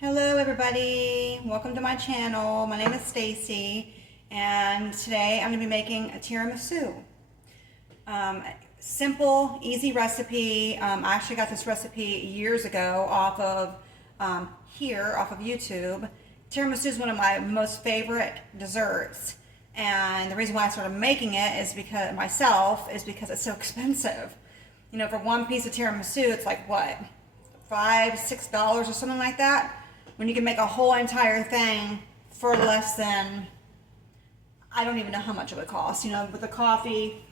Hello everybody, welcome to my channel. My name is Stacy and today I'm going to be making a tiramisu. Simple, easy recipe. I actually got this recipe years ago off of YouTube. Tiramisu is one of my most favorite desserts, and the reason why I started making it is because it's so expensive. You know, for one piece of tiramisu it's like what, $5-6 or something like that, when you can make a whole entire thing for less than, I don't even know how much it would cost. You know, with the coffee,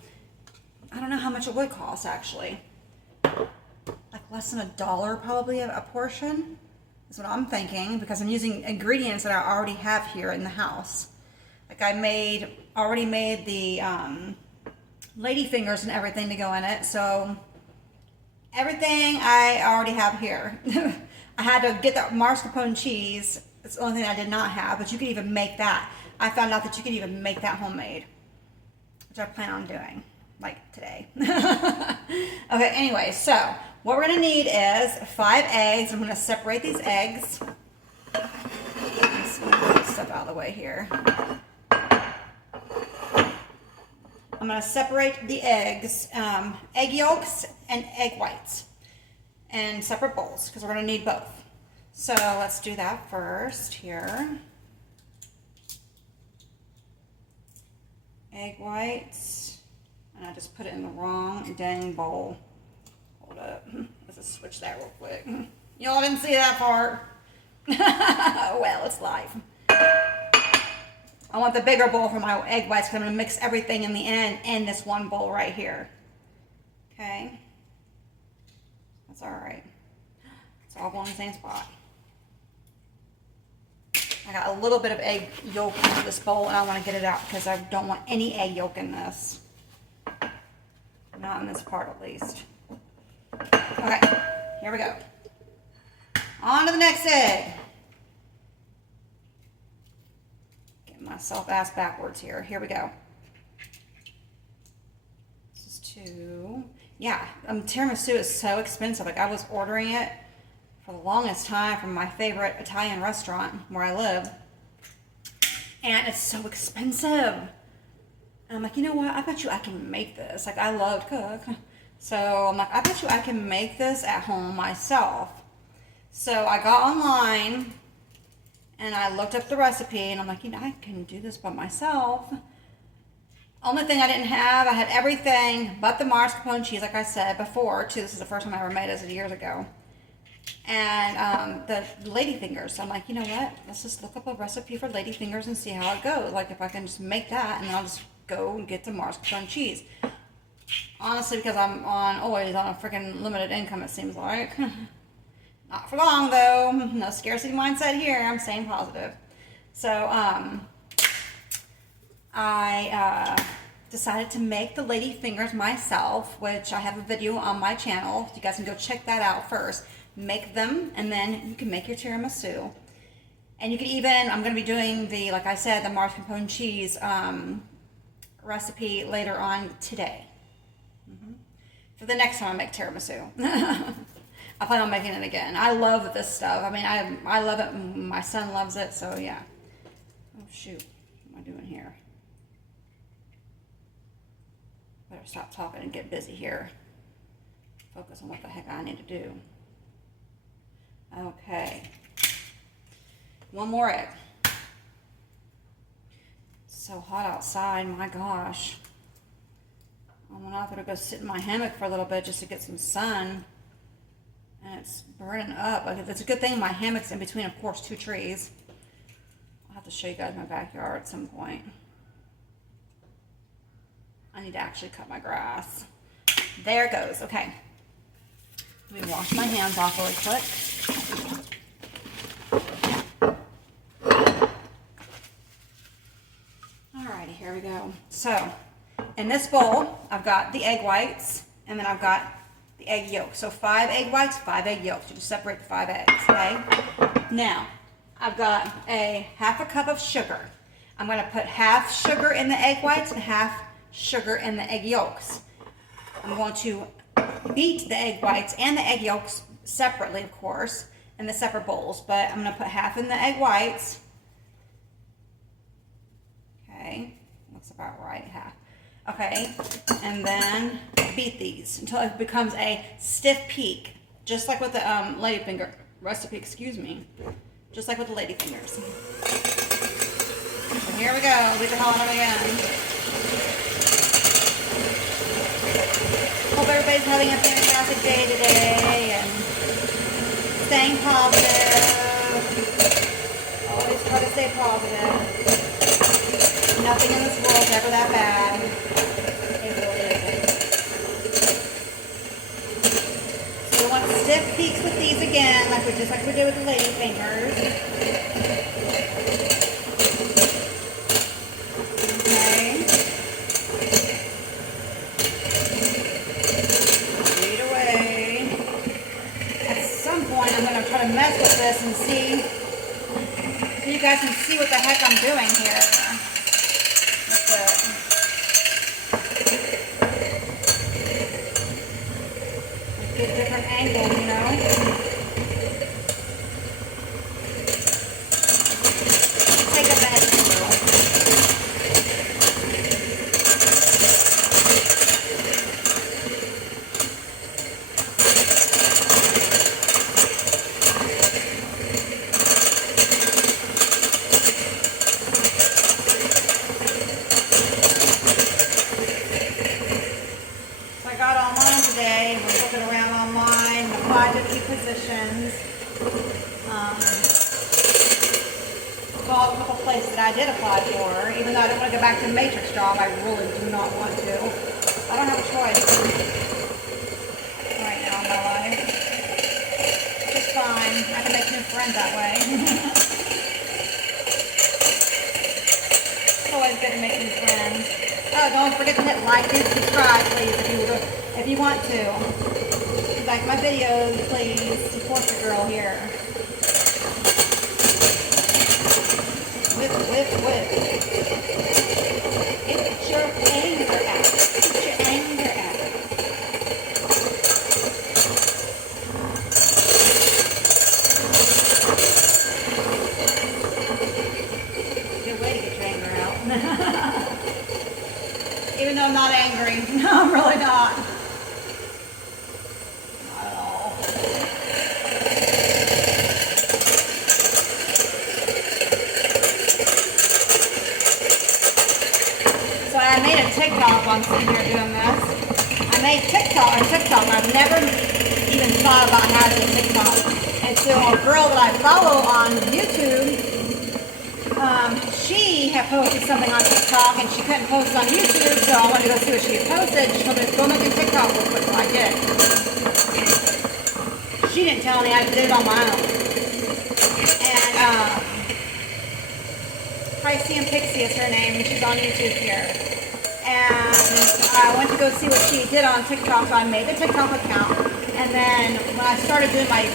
I don't know how much it would cost actually. Like less than $1 probably a portion is what I'm thinking, because I'm using ingredients that I already have here in the house. Like I already made the lady fingers and everything to go in it, so everything I already have here. I had to get the mascarpone cheese. It's the only thing I did not have, but you could even make that. I found out that you could even make that homemade, which I plan on doing, like today. Okay, anyway, so what we're gonna need is 5 eggs. I'm gonna separate these eggs. Let's get this stuff out of the way here. I'm gonna separate the eggs, egg yolks and egg whites, in separate bowls because we're going to need both. So let's do that first here. Egg whites, and I just put it in the wrong dang bowl. Hold up, let's just switch that real quick. Y'all didn't see that part. Well, it's live. I want the bigger bowl for my egg whites because I'm going to mix everything in the end in this one bowl right here. Okay. That's all right. It's all going in the same spot. I got a little bit of egg yolk in this bowl, and I want to get it out because I don't want any egg yolk in this. Not in this part, at least. Okay, here we go. On to the next egg. Get myself ass backwards here. Here we go. This is 2. Yeah, tiramisu is so expensive. Like, I was ordering it for the longest time from my favorite Italian restaurant where I live, and it's so expensive. And I'm like, you know what? I bet you I can make this. Like, I love to cook, so I'm like, I bet you I can make this at home myself. So I got online and I looked up the recipe, and I'm like, you know, I can do this by myself. Only thing I didn't have, I had everything but the mascarpone cheese, like I said before, too. This is the first time I ever made this years ago. And the lady fingers. So I'm like, you know what? Let's just look up a recipe for lady fingers and see how it goes. Like, if I can just make that, and then I'll just go and get the mascarpone cheese. Honestly, because I'm always on a freaking limited income, it seems like. Not for long, though. No scarcity mindset here. I'm staying positive. So, I decided to make the lady fingers myself, which I have a video on my channel. You guys can go check that out first. Make them, and then you can make your tiramisu. And you can even, I'm going to be doing the, like I said, the mascarpone cheese recipe later on today. For the next time I make tiramisu. I plan on making it again. I love this stuff. I mean, I love it. My son loves it, so yeah. Oh, shoot. What am I doing here? Better stop talking and get busy here. Focus on what the heck I need to do. Okay. One more egg. It's so hot outside, my gosh. I went out there to go sit in my hammock for a little bit just to get some sun. And it's burning up. Like, it's a good thing my hammock's in between, of course, 2 trees. I'll have to show you guys my backyard at some point. I need to actually cut my grass. There it goes. Okay. Let me wash my hands off really quick. Alrighty, here we go. So, in this bowl, I've got the egg whites, and then I've got the egg yolk. So 5 egg whites, 5 egg yolks. You just separate the 5 eggs, okay? Now, I've got half a cup of sugar. I'm going to put half sugar in the egg whites and half sugar in the egg yolks. I'm going to beat the egg whites and the egg yolks separately, of course. in the separate bowls, but I'm going to put half in the egg whites. Okay, looks about right, half. Okay, and then beat these until it becomes a stiff peak, just like with the ladyfinger recipe, excuse me. Just like with the ladyfingers. So here we go, beat the hell out of them again. Hope everybody's having a fantastic day today and staying positive. Always try to stay positive. Nothing in this world is ever that bad. It really isn't. So we want stiff peaks with these again, just like we did with the ladyfingers. Okay. Beat away. At some point, I'm going to try to mess with this and see, so you guys can see what the heck I'm doing here. Get different angles, you know. Take a bad angle. So I got online today. We're looking around online, applied to a few positions. Saw a couple places that I did apply for, even though I don't want to go back to the matrix job. I really do not want to. I don't have a choice right now in my life. It's fine. I can make new friends that way. It's always good to make new friends. Oh, don't forget to hit like and subscribe, please, if you want to. Like my videos, please. Support the girl here. Whip, whip, whip. Get your anger out. Get your anger out. Good way to get your anger out. Even though I'm not angry. No, I'm really not. Not at all. So I made a TikTok while I'm sitting here doing this. I made TikTok. I've never even thought about having a TikTok. And so a girl that I follow on YouTube, she had posted something on TikTok and she couldn't post it on YouTube, so I wanted to go see what she had posted. She told me to go make a TikTok real quick, so I did. She didn't tell me, I did it on my own. And Piscean Pixie is her name, and she's on YouTube here. And I went to go see what she did on TikTok, so I made the TikTok account. And then when I started doing my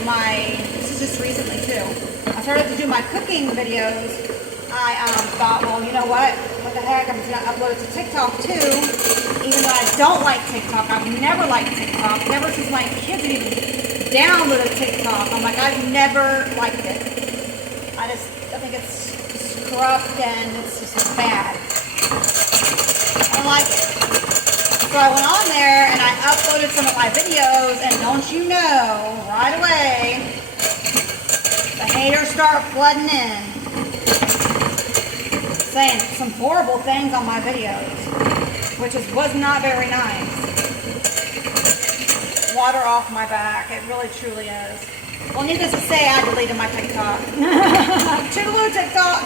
this is just recently too, I started to do my cooking videos. I thought, well, you know what the heck, I'm just going to upload it to TikTok too, even though I don't like TikTok. I've never liked TikTok, never since my kids even downloaded TikTok. I'm like, I've never liked it. I think it's corrupt and it's just bad. I don't like it. So I went on there and I uploaded some of my videos, and don't you know, right away, the haters start flooding in, saying some horrible things on my videos, which was not very nice. Water off my back, it really truly is. Well, needless to say, I deleted my TikTok. Toodaloo TikTok!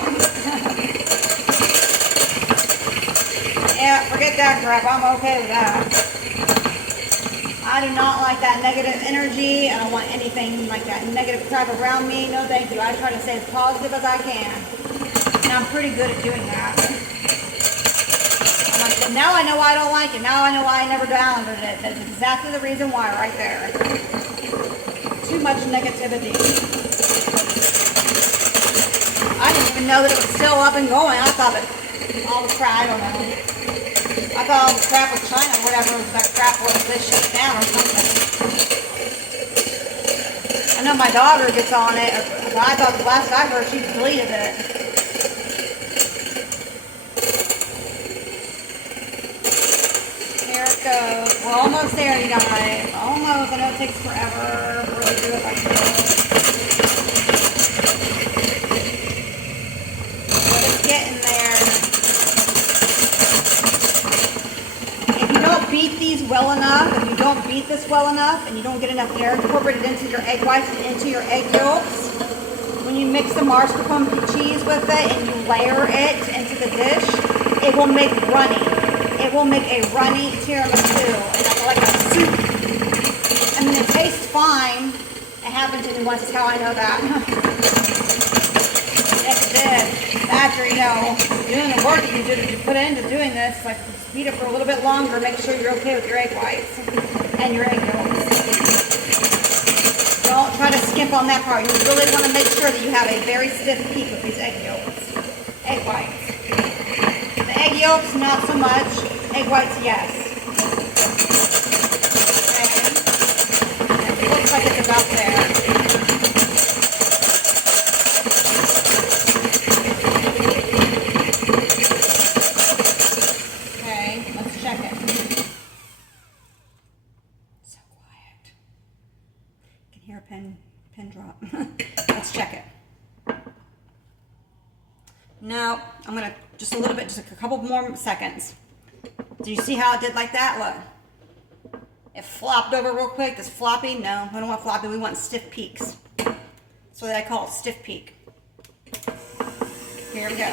Yeah, forget that crap, I'm okay with that. I do not like that negative energy. I don't want anything like that negative crap around me. No thank you. I try to stay as positive as I can. And I'm pretty good at doing that. I'm like, now I know why I don't like it. Now I know why I never downloaded it. That's exactly the reason why right there. Too much negativity. I didn't even know that it was still up and going. I thought that all the crap, I don't know. I thought all the crap with China, whatever that crap was, they shut down or something. I know my daughter gets on it. I thought the last I heard, she deleted it. Here it goes. We're almost there, you guys. Almost. I know it takes forever. Really do it like this. But it's getting there. If you don't beat these well enough, if you don't beat this well enough, and you don't get enough air incorporated into your egg whites and into your egg yolks, when you mix the mascarpone cheese with it and you layer it into the dish, it will make runny. It will make a runny tiramisu, and like a soup. I mean, it tastes fine. It happened to me once. Is how I know that. Yes, it did. After, you know, doing the work that you put into doing this, like beat it for a little bit longer. Make sure you're okay with your egg whites and your egg yolks. Don't try to skimp on that part. You really want to make sure that you have a very stiff peak with these egg yolks. Egg whites. The egg yolks, not so much. Egg whites, yes. Okay. It looks like it's about there. Okay, let's check it. So quiet. You can hear a pin drop. Let's check it. No, I'm gonna just a little bit, just a couple more seconds. Do you see how it did like that? Look. It flopped over real quick. This floppy? No, we don't want floppy. We want stiff peaks. That's what I call it, stiff peak. Here we go.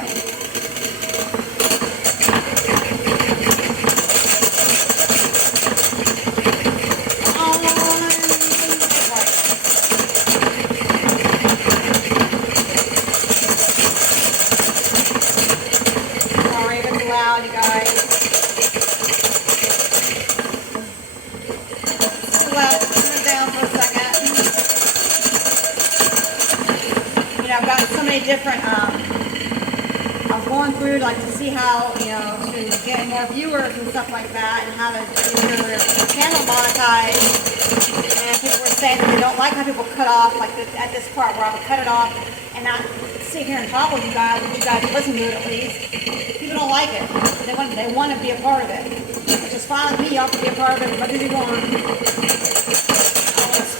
Sorry if it's loud, you guys. I've got so many different, I'm going through like to see how, you know, to get more viewers and stuff like that, and how to get your channel monetized. And people were saying that they don't like how people cut off, like this, at this part where I would cut it off and not sit here and talk with you guys listen to it at least. People don't like it. They want to be a part of it. Which is fine with me. Y'all can be a part of it as much as you want.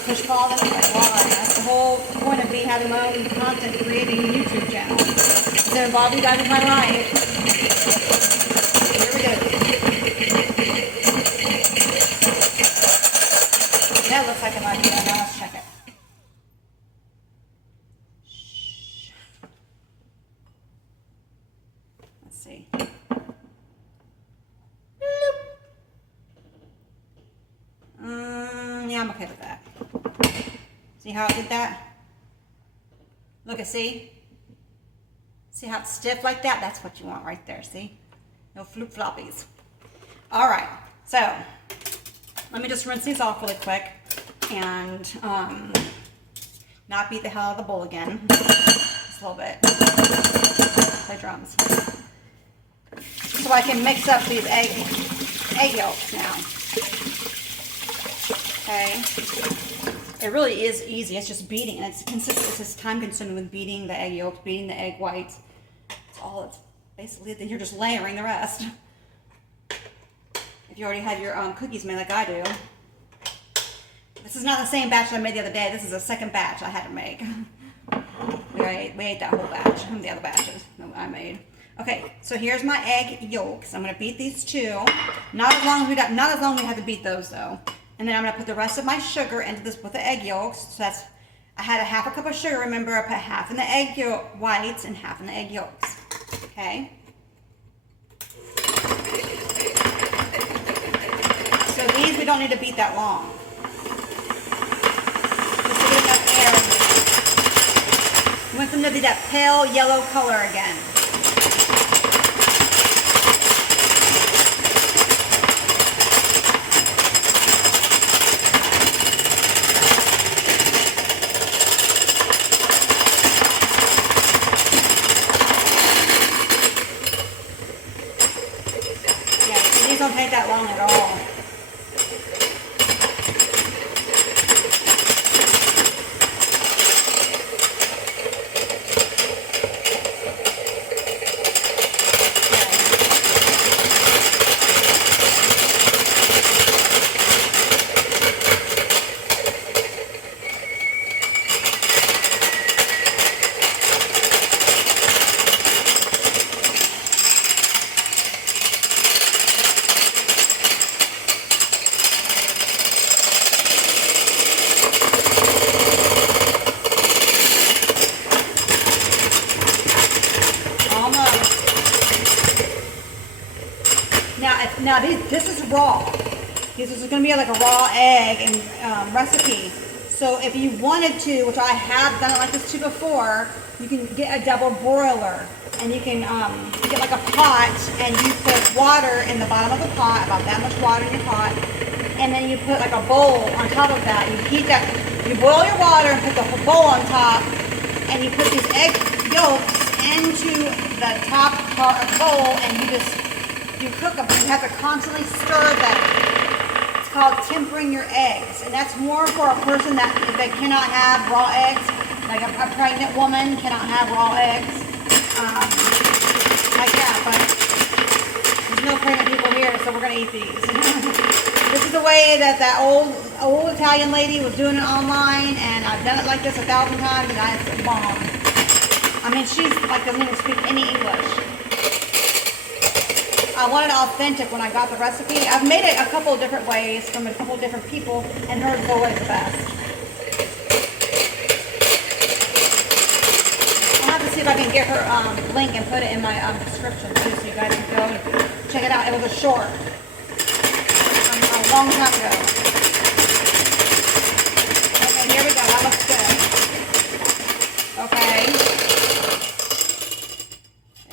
Push pause and like, why? That's the whole point of me having my own content creating YouTube channel. To involve you guys in my life. Here we go. That looks like an idea. Now let's check it. Let's see. Yeah, I'm okay with that. See how I did that? Look at, see? See how it's stiff like that? That's what you want right there, see? No flip floppies. All right, so let me just rinse these off really quick and not beat the hell out of the bowl again. Just a little bit. Play drums. So I can mix up these egg yolks now. Okay. It really is easy. It's just beating, and it's consistent. It's just time consuming with beating the egg yolks, beating the egg whites. It's all it's basically. Then you're just layering the rest. If you already have your cookies made like I do. This is not the same batch that I made the other day. This is the second batch I had to make. We ate that whole batch. The other batches that I made. Okay, so here's my egg yolks. I'm gonna beat these two. Not as long as we have to beat those though. And then I'm gonna put the rest of my sugar into this with the egg yolks. So that's, I had a half a cup of sugar. Remember, I put half in the egg whites and half in the egg yolks. Okay. So these we don't need to beat that long. Just to get enough air in there. We want them to be that pale yellow color again. Don't take that long at all. Now this is raw. This is going to be like a raw egg and recipe. So if you wanted to, which I have done it like this too before, you can get a double broiler, and you can get like a pot, and you put water in the bottom of the pot, about that much water in your pot, and then you put like a bowl on top of that. You heat that, you boil your water and put the bowl on top, and you put these egg yolks into the top part of the bowl, and you cook them. You have to constantly stir them. It's called tempering your eggs, and that's more for a person that if they cannot have raw eggs, like a pregnant woman cannot have raw eggs, like that. But there's no pregnant people here, so we're gonna eat these. This is the way that old Italian lady was doing it online, and I've done it like this 1,000 times, and it's a bomb. I mean, she's like doesn't even speak any English. I wanted it authentic when I got the recipe. I've made it a couple of different ways from a couple of different people, and hers is always the best. I'll have to see if I can get her link and put it in my description too, so you guys can go and check it out. It was a short, a long time ago. Okay, here we go. That looks good. Okay.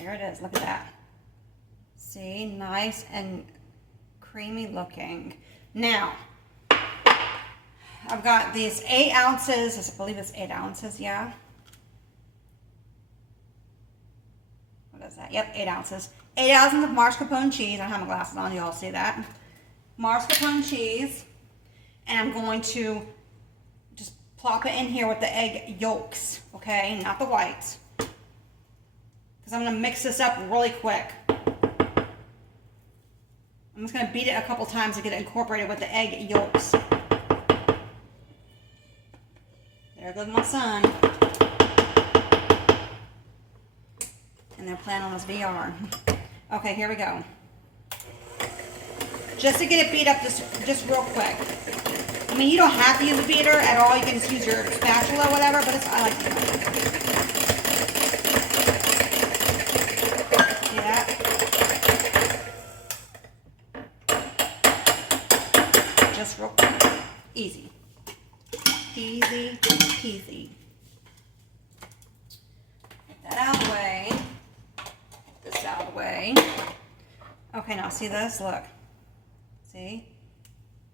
There it is. Look at that. See, nice and creamy looking. Now, I've got these 8 ounces. I believe it's 8 ounces, yeah. What is that? Yep, 8 ounces. 8 ounces of mascarpone cheese. I don't have my glasses on. You all see that. Mascarpone cheese. And I'm going to just plop it in here with the egg yolks, okay? Not the whites. Because I'm going to mix this up really quick. I'm just going to beat it a couple times to get it incorporated with the egg yolks. There goes my son. And they're playing on his VR. Okay, here we go. Just to get it beat up just real quick. I mean, you don't have to use a beater at all. You can just use your spatula or whatever, but I like to do it. See that? Just real quick. Easy. Easy peasy. Get that out of the way. Get this out of the way. Okay, now see this? Look. See?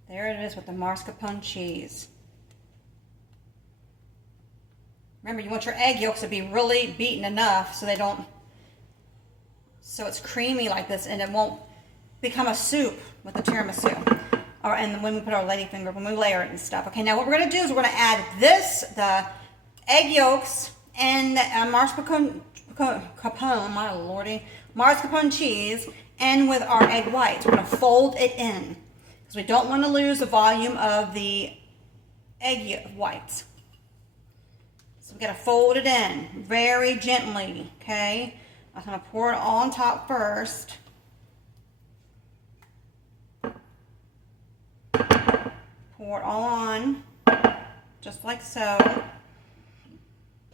There it is with the mascarpone cheese. Remember, you want your egg yolks to be really beaten enough so it's creamy like this, and it won't become a soup with the tiramisu. And when we put our ladyfinger, when we layer it and stuff. Okay, now what we're going to do is we're going to add the egg yolks and the mascarpone cheese, and with our egg whites. We're going to fold it in because we don't want to lose the volume of the egg whites. So we got to fold it in very gently, okay? I'm going to pour it all on top first. Pour it all on, just like so.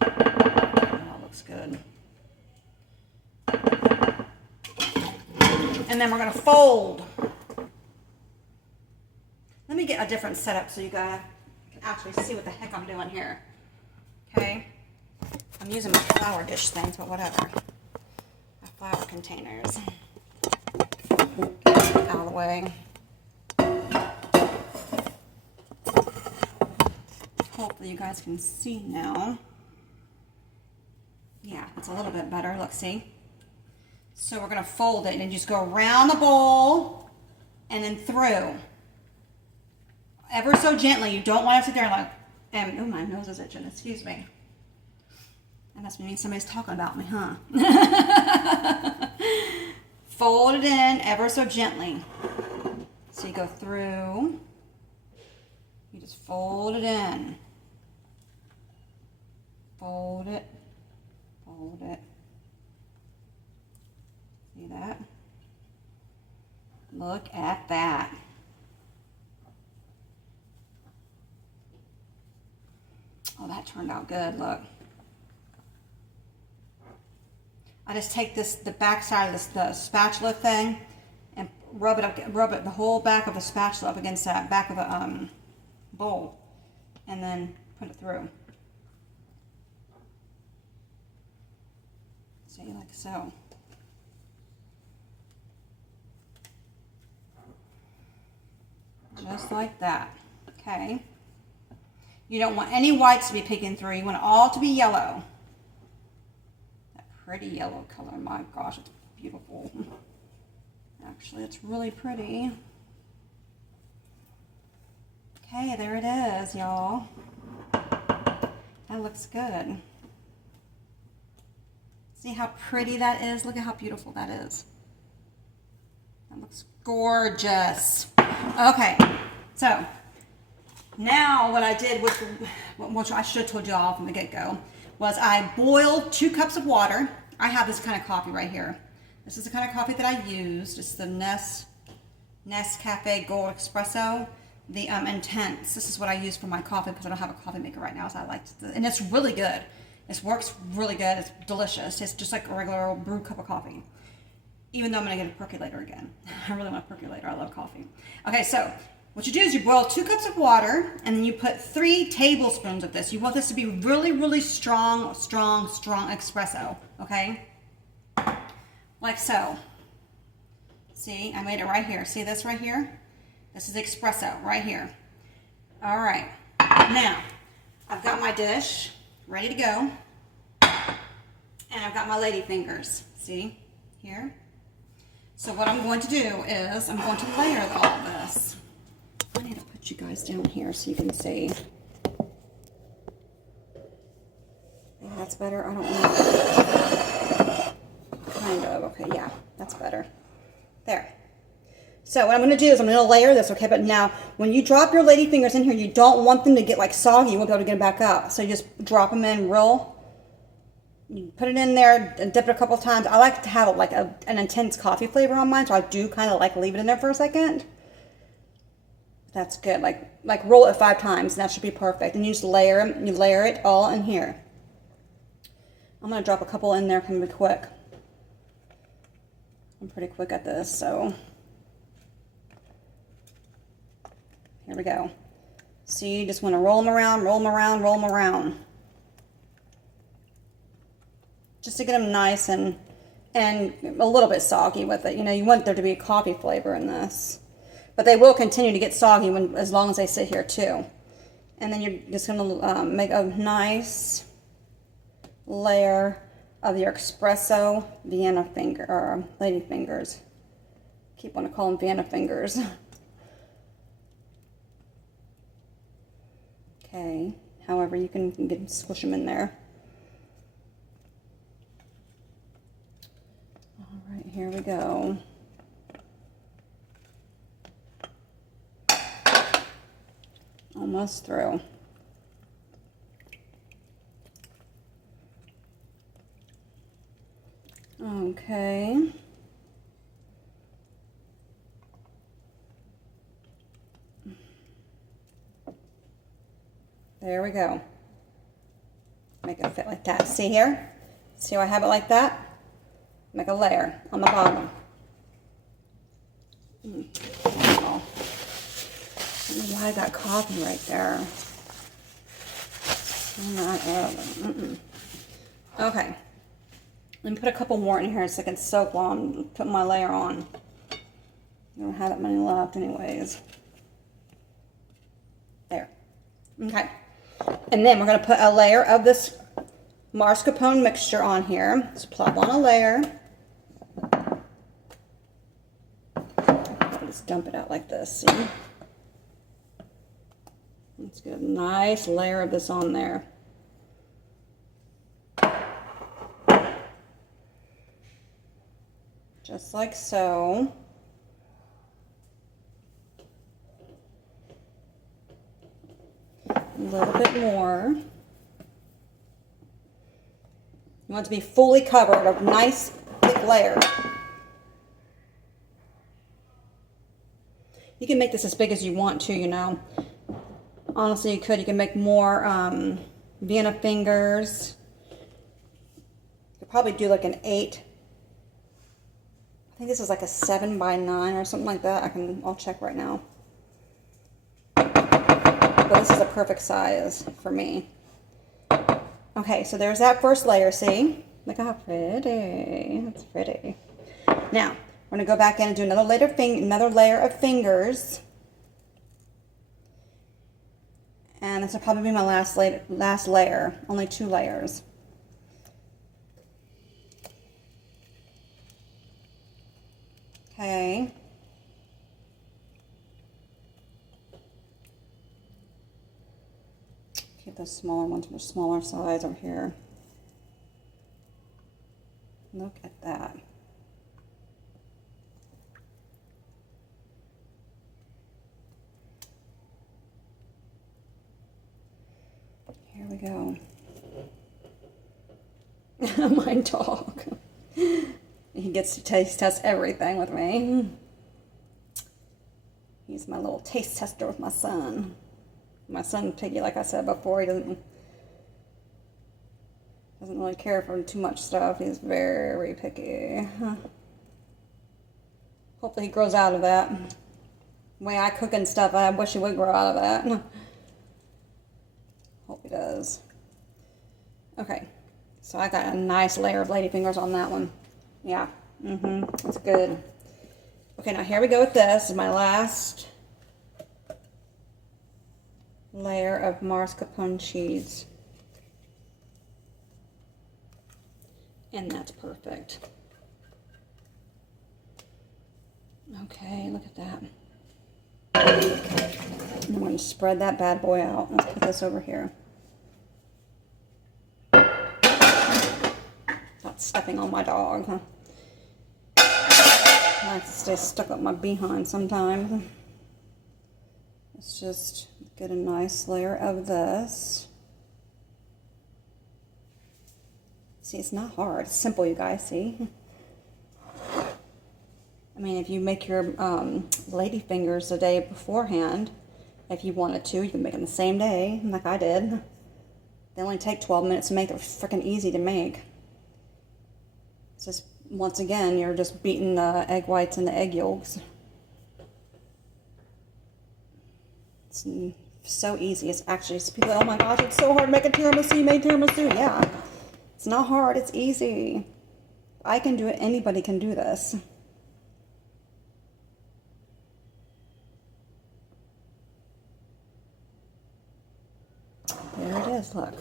Oh, that looks good. And then we're going to fold. Let me get a different setup so you guys can actually see what the heck I'm doing here. Okay? I'm using my flour dish things, but whatever. My flour containers. Get it out of the way. Hopefully you guys can see now. Yeah, it's a little bit better. Look, see? So we're going to fold it and just go around the bowl and then through. Ever so gently. You don't want to sit there and oh, my nose is itching. Excuse me. That must mean somebody's talking about me, huh? Fold it in ever so gently. So you go through. You just fold it in. Fold it. Fold it. See that? Look at that. Oh, that turned out good. Look. I just take the back side of the spatula thing and rub it up, rub it the whole back of the spatula up against that back of a bowl, and then put it through. See, like so. Just like that. Okay. You don't want any whites to be peeking through. You want it all to be yellow. That pretty yellow color. My gosh, it's beautiful. Actually, it's really pretty. Okay, there it is, y'all. That looks good. See how pretty that is? Look at how beautiful that is. That looks gorgeous. Okay, so now what I did, which I should have told you all from the get-go, was I boiled 2 cups of water. I have this kind of coffee right here. This is the kind of coffee that I used. It's the Nescafe Gold Espresso, the Intense. This is what I use for my coffee because I don't have a coffee maker right now, so I like it. And it's really good. It works really good. It's delicious. It's just like a regular old brew cup of coffee. Even though I'm going to get a percolator again. I really want a percolator. I love coffee. Okay, so what you do is you boil 2 cups of water, and then you put 3 tablespoons of this. You want this to be really, really strong, strong, strong espresso, okay? Like so. See, I made it right here. See this right here? This is espresso right here. All right. Now, I've got my dish ready to go, and I've got my lady fingers. See, here? So what I'm going to do is I'm going to layer all of this. I need to put you guys down here so you can see. Maybe that's better. I don't know. Kind of. Okay, yeah, that's better. There. So what I'm going to do is I'm going to layer this, okay? But now, when you drop your lady fingers in here, you don't want them to get like soggy. You won't be able to get them back out. So you just drop them in real. You put it in there and dip it a couple of times. I like to have like an intense coffee flavor on mine, so I do kind of like leave it in there for a second. That's good. Like roll it 5 times, and that should be perfect. And you just layer it all in here. I'm gonna drop a couple in there. Can be quick. I'm pretty quick at this, so here we go. So you just want to roll them around, roll them around, roll them around. Just to get them nice and a little bit soggy with it. You know, you want there to be a coffee flavor in this. But they will continue to get soggy as long as they sit here too. And then you're just going to make a nice layer of your espresso Vienna finger, or lady fingers. Keep wanting to call them Vienna fingers. Okay, however you can squish them in there. All right, here we go. Almost through. Okay. There we go. Make it fit like that. See here? See how I have it like that? Make a layer on the bottom. Oh. I don't know why I got coffee right there. Okay. Let me put a couple more in here so I can soak while I'm putting my layer on. I don't have that many left anyways. There. Okay. And then we're going to put a layer of this mascarpone mixture on here. So plop on a layer. I'll just dump it out like this, see? Let's get a nice layer of this on there. Just like so. A little bit more. You want it to be fully covered, a nice thick layer. You can make this as big as you want to, you know. Honestly, you could. You can make more Vienna fingers. You could probably do like an 8. I think this is like a 7 by 9 or something like that. I'll check right now. But this is a perfect size for me. Okay, so there's that first layer, see? Look how pretty. That's pretty. Now, we're going to go back in and do another layer of fingers. And this will probably be my last layer. Only 2 layers. Okay. Keep those smaller ones for smaller size over here. Look at that. Here we go. My dog. He gets to taste test everything with me. He's my little taste tester with my son. My son, Piggy, like I said before, he doesn't really care for too much stuff. He's very picky. Hopefully he grows out of that. The way I cook and stuff, I wish he would grow out of that. Hope he does. Okay, so I got a nice layer of ladyfingers on that one. Yeah, that's good. Okay, now here we go with this. This is my last layer of mascarpone cheese. And that's perfect. Okay, look at that. I'm going to spread that bad boy out. Let's put this over here. Not stepping on my dog, huh? I like to stay stuck up my behind sometimes. Let's just get a nice layer of this. See, it's not hard. It's simple, you guys, see? I mean, if you make your lady fingers the day beforehand, if you wanted to, you can make them the same day, like I did. They only take 12 minutes to make. They're freaking easy to make. It's just, once again, you're just beating the egg whites and the egg yolks. It's so easy. It's actually, people, oh my gosh, it's so hard to make a tiramisu. You made tiramisu. Yeah. It's not hard. It's easy. I can do it. Anybody can do this. There it is, look.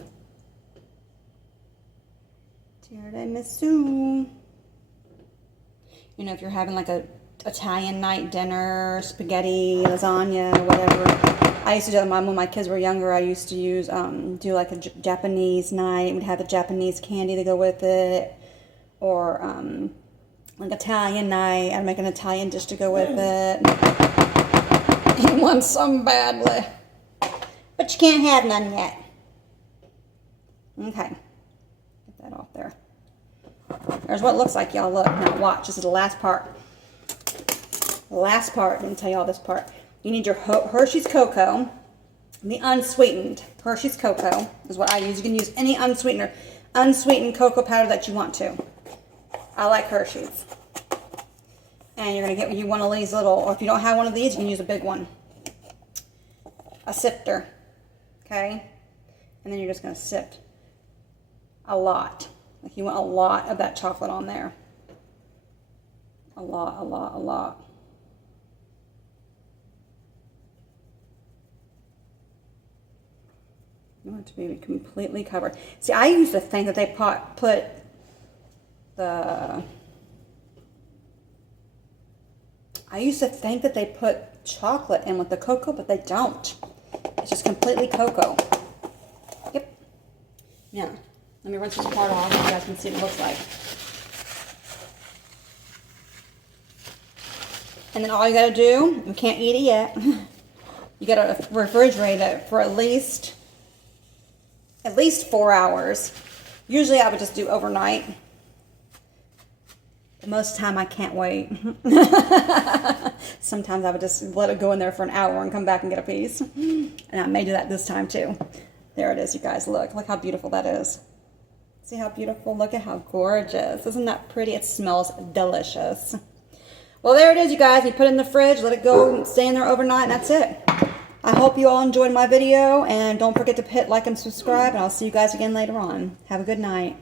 Tiramisu. You know, if you're having like a Italian night dinner, spaghetti, lasagna, whatever. I used to do it when my kids were younger. I used to use, do like a Japanese night. We'd have a Japanese candy to go with it. Or like Italian night. I'd make an Italian dish to go with it. He wants some badly. But you can't have none yet. Okay. Get that off there. There's what it looks like, y'all. Look. Now watch. This is the last part. The last part. Let me tell you all this part. You need your Hershey's Cocoa. The unsweetened Hershey's Cocoa is what I use. You can use any unsweetened cocoa powder that you want to. I like Hershey's. And you're going to get you one of these little, or if you don't have one of these, you can use a big one. A sifter. Okay? And then you're just going to sift a lot. Like you want a lot of that chocolate on there. A lot, a lot, a lot. You want it to be completely covered. See, I used to think that they put chocolate in with the cocoa, but they don't. It's just completely cocoa. Yep. Now, let me rinse this part off so you guys can see what it looks like. And then all you gotta do, you can't eat it yet. You gotta refrigerate it for at least 4 hours. Usually I would just do overnight. But most of the time I can't wait. Sometimes I would just let it go in there for an hour and come back and get a piece. And I may do that this time too. There it is, you guys. Look how beautiful that is. See how beautiful? Look at how gorgeous. Isn't that pretty? It smells delicious. Well, there it is, you guys. You put it in the fridge, let it go, stay in there overnight, and that's it. I hope you all enjoyed my video, and don't forget to hit like and subscribe, and I'll see you guys again later on. Have a good night.